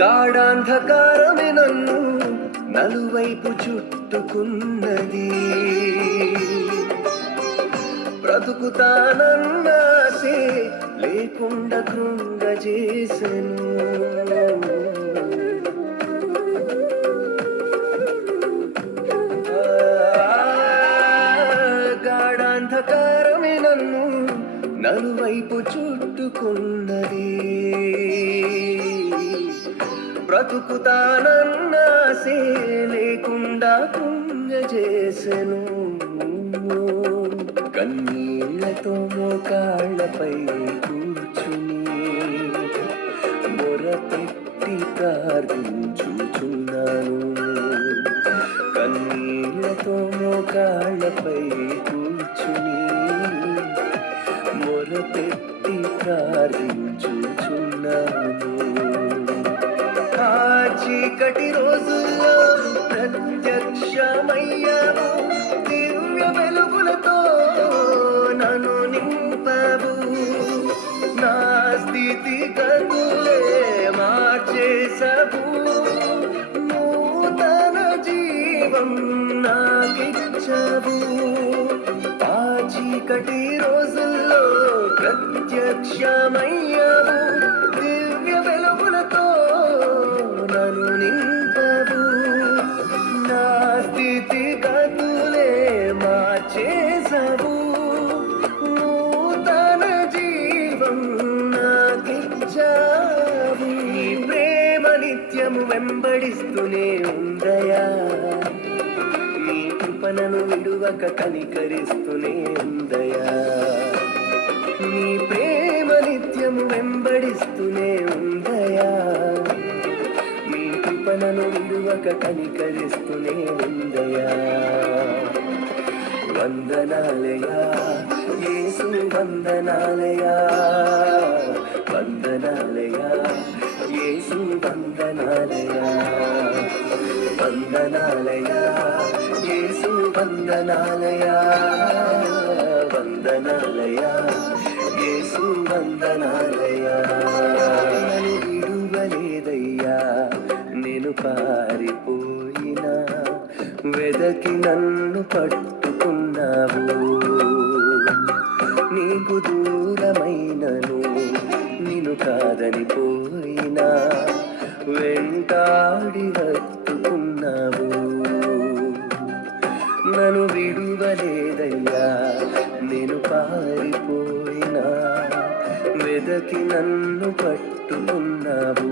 గాఢాంధకారమే నన్ను నలువైపు చుట్టుకున్నది. బ్రతుకుతానన్నాసే లేకుండా కృంగజేసెను. గాఢాంధకారమే నన్ను నలువైపు చుట్టుకున్నది. బ్రతుకుతానన్నాసే లేకుండా కృంగజేసెను. కన్నీళ్లతో మోకాళ్ళపై కూర్చుని మొరపెట్టి ప్రార్థించుచున్నాను. కన్నీళ్లతో మోకాళ్ళపై కూర్చుని మొరపెట్టి ప్రార్థించుచున్నాను. ఆ చీకటి రోజుల్లో ప్రత్యక్షమయ్యావు, దివ్య వెలుగులతో నన్ను నింపావు. నా స్థితిగతులే మార్చేసావు, నూతన జీవం నాకిచ్చావు. ఆ చీకటి రోజుల్లో ప్రత్యక్షమయ్యావు, దివ్య వెలుగులతో నన్ను నింపావు. నా స్థితిగతులే మార్చేసావు, నూతన జీవం నాకిచ్చావు. నీ ప్రేమ నిత్యము వెంబడిస్తూనే ఉందయా, నీ కృపణను విడువక కనికరిస్తూనే ఉందయా. నీ ప్రేమ నిత్యము వెంబడిస్తూనే ఉందయా, నీ కృపణను విడువక కనికరిస్తూనే ఉందయా. వందనాలయా యేసు, వందనాలయా, వందనాలయా యేసు, వందనాలయా, వందనాలయా యేసు, వందనాలయా, వందనాలయా యేసు, వందనాలయా. నన్ను విడువలేదయ్యా, నేను పారిపోయినా వెదకి నన్ను పట్టుకున్నావు. నీకు దూరమైనను నిన్ను కాదని పోయినా వెంటాడి హత్తుకున్నావు. నన్ను విడువలేదయ్యా, నేను పారిపోయినా వెదకి నన్ను పట్టుకున్నావు.